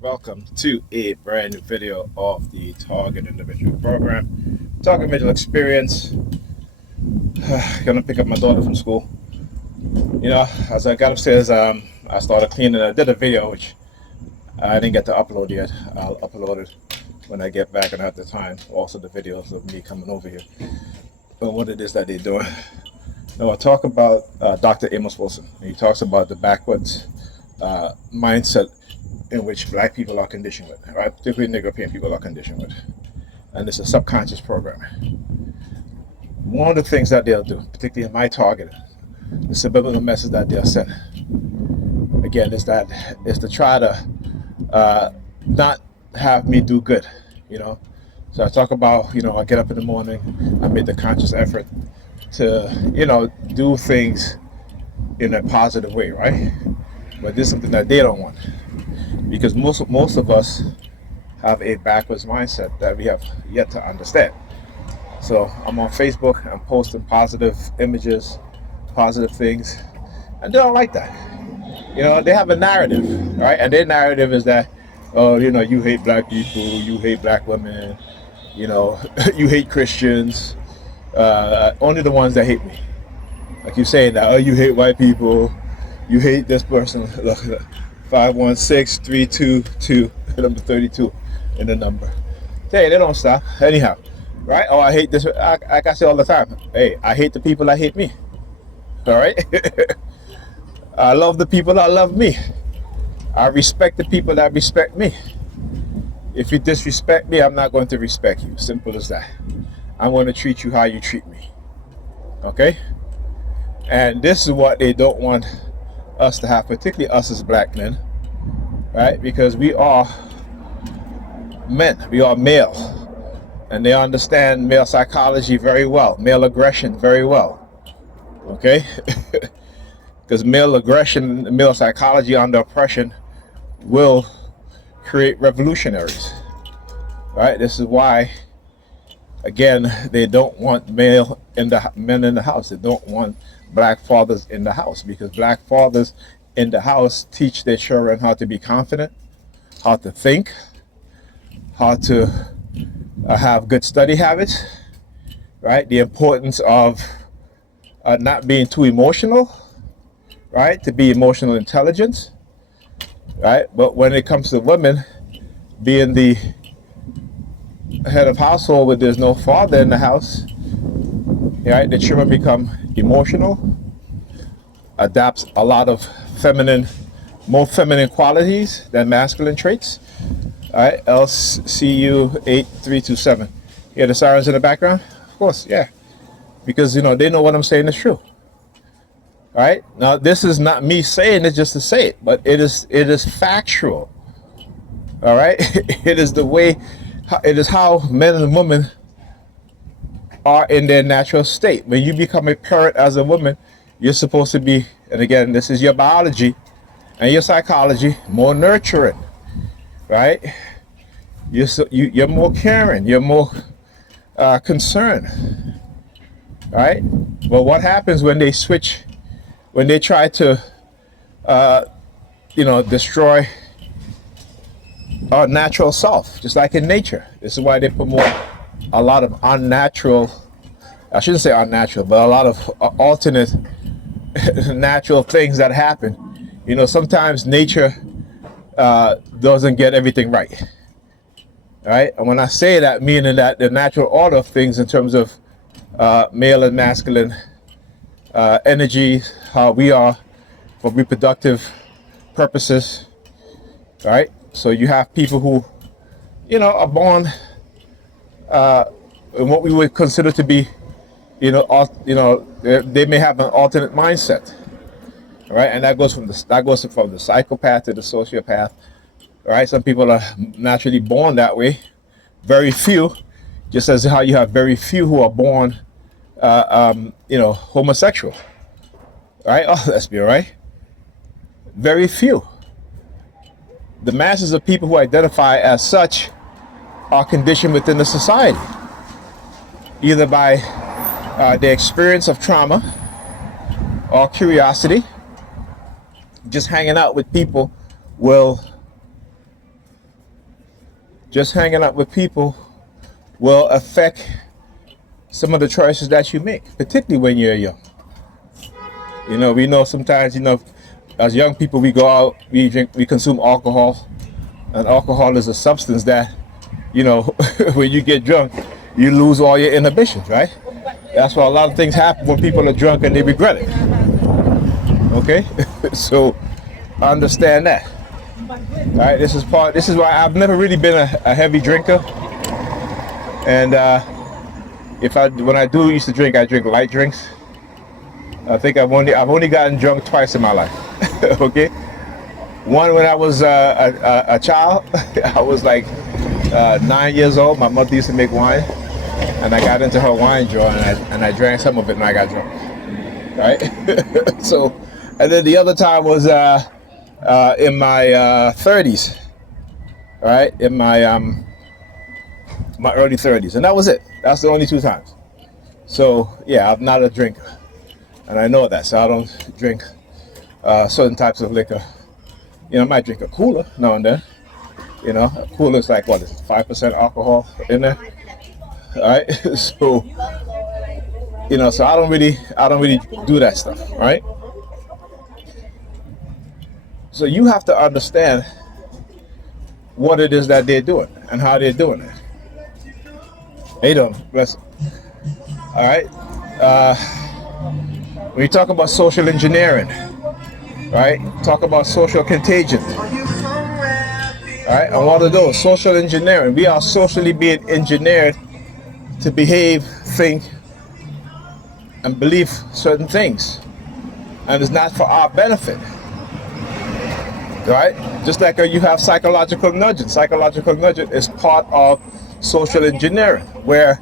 Welcome to a brand new video of the Target Individual Program. Target Individual Experience. Gonna pick up my daughter from school. As I got upstairs, I started cleaning. I did a video which I didn't get to upload yet. I'll upload it when I get back and have the time. Also, the videos of me coming over here and what it is that they're doing. Now, I talk about Dr. Amos Wilson. He talks about the backwards mindset in which black people are conditioned with, right? Particularly Negro people are conditioned with. And it's a subconscious programming. One of the things that they'll do, particularly in my target, the subliminal message that they'll send, again, is to try to not have me do good, you know. So I talk about, I get up in the morning, I make the conscious effort to, do things in a positive way, right? But this is something that they don't want, because most of us have a backwards mindset that we have yet to understand. So I'm on Facebook, I'm posting positive images, positive things, and they don't like that. They have a narrative, right? And their narrative is that, oh, you hate black people, you hate black women, you hate Christians, only the ones that hate me. Like you saying that, oh, you hate white people, you hate this person. Look, 516-322 number 32 in the number. Hey, they don't stop. Anyhow, right? Oh, I hate this. I say all the time. Hey, I hate the people that hate me. All right? I love the people that love me. I respect the people that respect me. If you disrespect me, I'm not going to respect you. Simple as that. I'm going to treat you how you treat me. Okay? And this is what they don't want us to have, particularly us as black men, right? Because we are men, we are male, and they understand male psychology very well, male aggression very well, okay? Because male aggression, male psychology under oppression will create revolutionaries, right? This is why, again, they don't want men in the house. They don't want black fathers in the house, because black fathers in the house teach their children how to be confident, how to think, how to have good study habits, right? The importance of not being too emotional, right? To be emotional intelligence, right? But when it comes to women being the head of household where there's no father in the house, right? The children become emotional, adopts a lot of more feminine qualities than masculine traits. All right, LCU 8327. Yeah, the sirens in the background? Of course, yeah. Because, they know what I'm saying is true. All right, now this is not me saying it just to say it, but it is factual. All right, it is how men and women are in their natural state. When you become a parent as a woman, you're supposed to be, and again, this is your biology and your psychology, more nurturing, right? You're more caring, you're more concerned, right? But what happens when they switch, when they try to, destroy our natural self, just like in nature? This is why they promote a lot of unnatural, I shouldn't say unnatural, but a lot of alternate natural things that happen. Sometimes nature doesn't get everything right. Right? And when I say that, meaning that the natural order of things in terms of male and masculine energy, how we are for reproductive purposes, right? So you have people who, are born in what we would consider to be, they may have an alternate mindset, right? And that goes from the psychopath to the sociopath, right? Some people are naturally born that way. Very few, just as how you have very few who are born, homosexual, right? Oh, let's be all right. Very few. The masses of people who identify as such are conditioned within the society, either by the experience of trauma or curiosity. Just hanging out with people will just hanging out with people will affect some of the choices that you make, particularly when you're young. We know sometimes, as young people, we go out, we drink, we consume alcohol, and alcohol is a substance that, when you get drunk, you lose all your inhibitions, right? That's why a lot of things happen when people are drunk and they regret it. Okay, so understand that. All right, this is why I've never really been a heavy drinker, and when I do used to drink, I drink light drinks. I think I've only gotten drunk twice in my life. Okay, one when I was a child. I was like 9 years old. My mother used to make wine, and I got into her wine jar, and I drank some of it, and I got drunk. Right. So, and then the other time was in my 30s. All right, in my early 30s, and that was it. That's the only two times. So yeah, I'm not a drinker, and I know that, so I don't drink certain types of liquor. I might drink a cooler now and then. A cooler is like, what, is 5% alcohol in there? All right. So so I don't really do that stuff. All right. So you have to understand what it is that they're doing and how they're doing it. Hey, bless. All right. When you talk about social engineering, right? Talk about social contagion. All right. And what are those? Social engineering. We are socially being engineered to behave, think, and believe certain things, and it's not for our benefit. Right? Just like you have psychological nudging. Psychological nudging is part of social engineering, where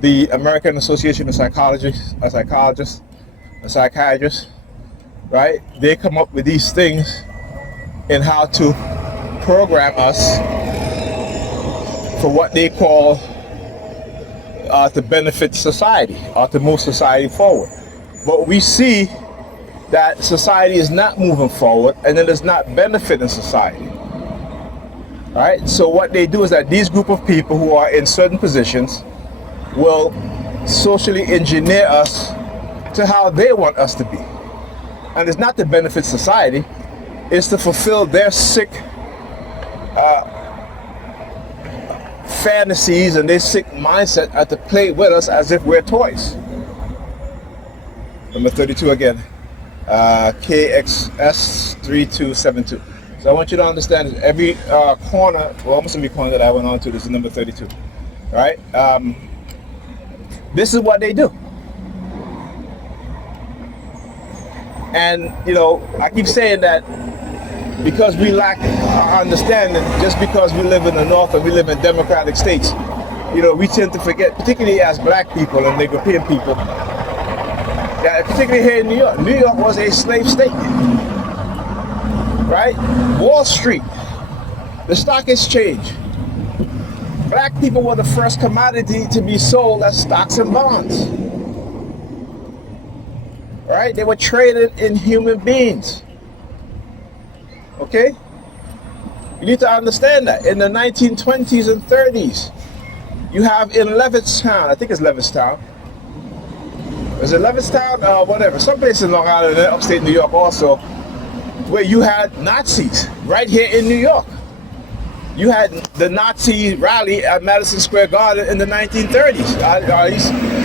the American Association of Psychologists, and psychiatrists, right? They come up with these things in how to program us for what they call to benefit society or to move society forward. But we see that society is not moving forward, and it is not benefiting society. All right. So what they do is that these group of people who are in certain positions will socially engineer us to how they want us to be, and it's not to benefit society; it's to fulfill their sick fantasies and their sick mindset, and to play with us as if we're toys. Number 32 again. KXS3272. So I want you to understand that every corner, well, almost every corner that I went on to, this is number 32. Right? This is what they do. And, I keep saying that because we lack understanding, just because we live in the North and we live in democratic states, we tend to forget, particularly as black people and European people, particularly here in New York. New York was a slave state, right? Wall Street, the stock exchange. Black people were the first commodity to be sold as stocks and bonds, right? They were traded in human beings, okay? You need to understand that. In the 1920s and 30s, you have in Levittown, I think it's Levittown, is it Levittown? Whatever. Someplace in Long Island, upstate New York also, where you had Nazis right here in New York. You had the Nazi rally at Madison Square Garden in the 1930s. I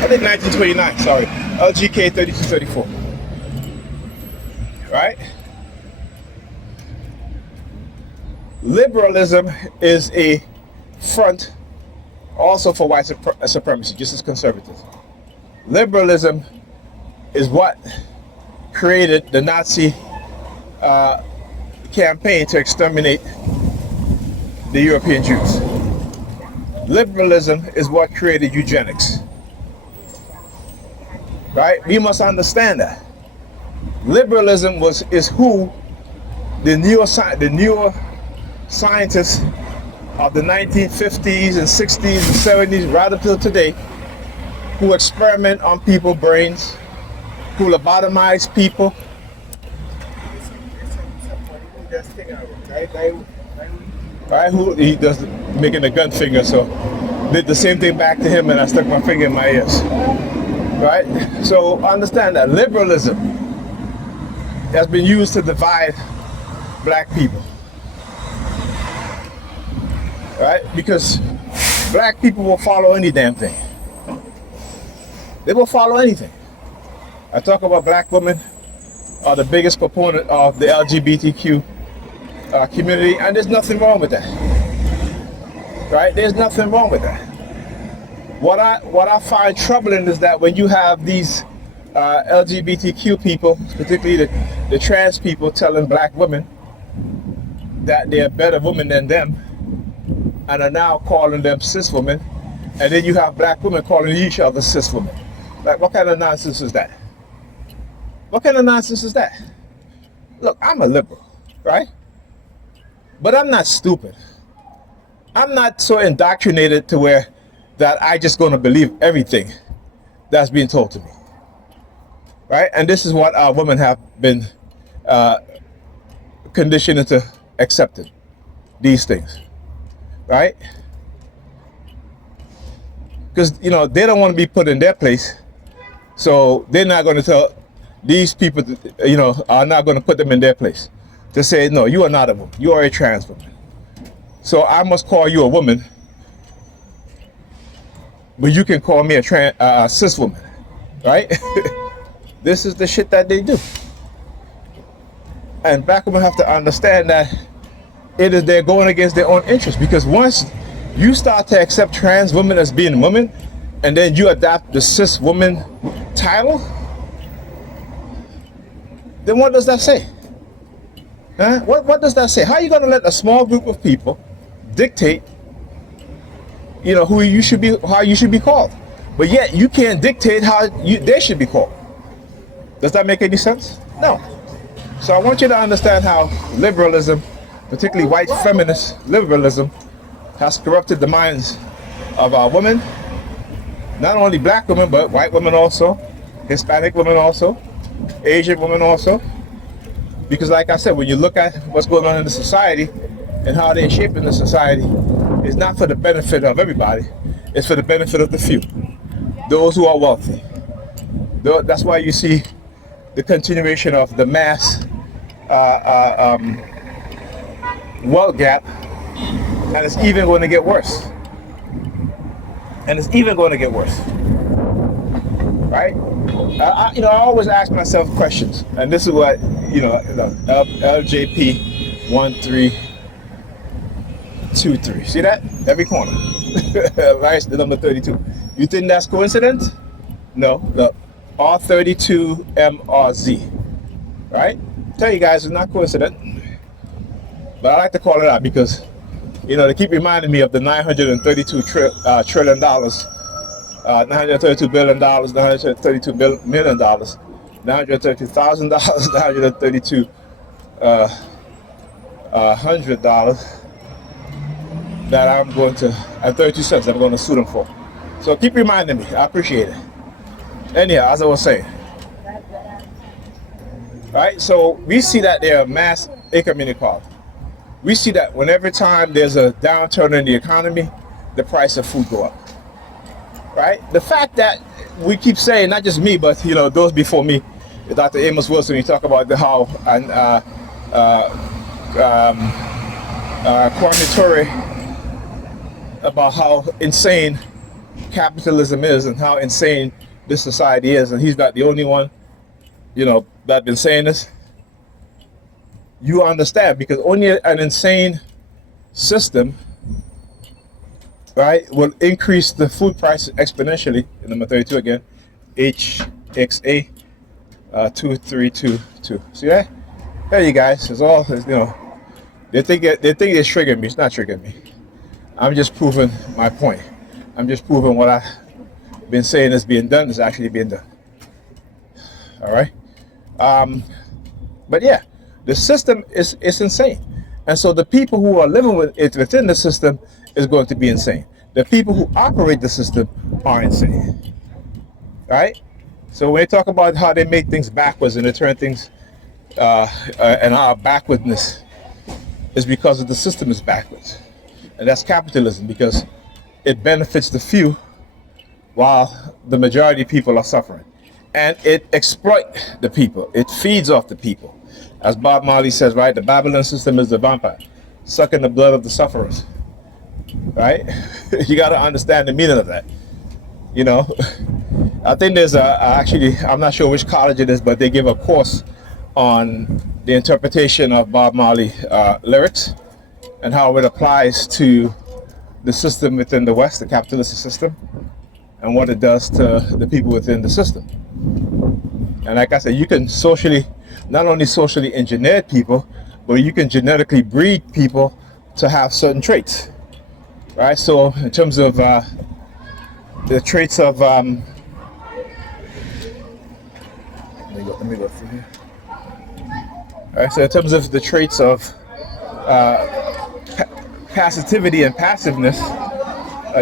think 1929, sorry. LGK 3234. Right? Liberalism is a front also for white supremacy, just as conservatives. Liberalism is what created the Nazi campaign to exterminate the European Jews. Liberalism is what created eugenics. Right? We must understand that. Liberalism is who the newer scientists of the 1950s and 60s and 70s right up till today, who experiment on people's brains, who lobotomize people. right? Who he does making the gun finger, so did the same thing back to him, and I stuck my finger in my ears, right? So understand that liberalism has been used to divide black people, right? Because black people will follow any damn thing. They will follow anything. I talk about black women are the biggest proponent of the LGBTQ community, and there's nothing wrong with that, right? There's nothing wrong with that. What I find troubling is that when you have these LGBTQ people, particularly the trans people, telling black women that they're better women than them, and are now calling them cis women, and then you have black women calling each other cis women. Like, what kind of nonsense is that? What kind of nonsense is that? Look, I'm a liberal, right? But I'm not stupid. I'm not so indoctrinated to where that I just going to believe everything that's being told to me, right? And this is what our women have been conditioned into accepting these things, right? Because, you know, they don't want to be put in their place, so they're not going to tell these people, you know, are not going to put them in their place to say, no, you are not a woman, you are a trans woman. So I must call you a woman, but you can call me a cis woman, right? This is the shit that they do. And black women have to understand that they're going against their own interests, because once you start to accept trans women as being women, and then you adopt the cis woman title, then what does that say? Huh? What does that say? How are you going to let a small group of people dictate, you know, how you should be called, but yet you can't dictate how they should be called? Does that make any sense? No. So I want you to understand how liberalism, particularly white feminist liberalism, has corrupted the minds of our women, not only black women, but white women also, Hispanic women also, Asian women also. Because like I said, when you look at what's going on in the society and how they're shaping the society, it's not for the benefit of everybody, it's for the benefit of the few, those who are wealthy. That's why you see the continuation of the mass wealth gap, and it's even going to get worse. And it's even going to get worse, right? I always ask myself questions, and this is what, LJP 1323. See that? Every corner. Right, the number 32. You think that's coincidence? No. The R32MRZ. Right? Tell you guys, it's not coincident. But I like to call it out because, they keep reminding me of the $932 trillion, $932 billion, $932 million, $932,000, $932 that I'm going to, at 32 cents, I'm going to sue them for. So keep reminding me. I appreciate it. Anyhow, as I was saying, right? So we see that there are mass income inequality. We see that whenever time there's a downturn in the economy, the price of food go up, right? The fact that we keep saying, not just me, but those before me, Dr. Amos Wilson, he talk about how Kwame Ture, about how insane capitalism is and how insane this society is, and he's not the only one, that been saying this. You understand, because only an insane system, right, will increase the food price exponentially. Number 32 again, HXA 2322. See that? There you guys. It's all, they think it's triggering me. It's not triggering me. I'm just proving my point. I'm just proving what I've been saying is being done is actually being done. All right. But yeah, the system is insane, and so the people who are living with it within the system is going to be insane. The people who operate the system are insane. Right? So when they talk about how they make things backwards and they turn things and our backwardness is because of the system is backwards. And that's capitalism, because it benefits the few while the majority of people are suffering. And it exploits the people. It feeds off the people. As Bob Marley says, right, the Babylon system is the vampire, sucking the blood of the sufferers. Right? You got to understand the meaning of that. You know, I think there's actually, I'm not sure which college it is, but they give a course on the interpretation of Bob Marley lyrics and how it applies to the system within the West, the capitalist system, and what it does to the people within the system. And like I said, you can not only socially engineer people, but you can genetically breed people to have certain traits, right? So in terms of the traits of, let me go through here. All right, so in terms of the traits of passivity and passiveness,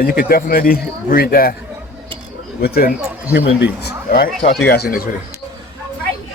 you could definitely breed that within human beings. All right, talk to you guys in this video.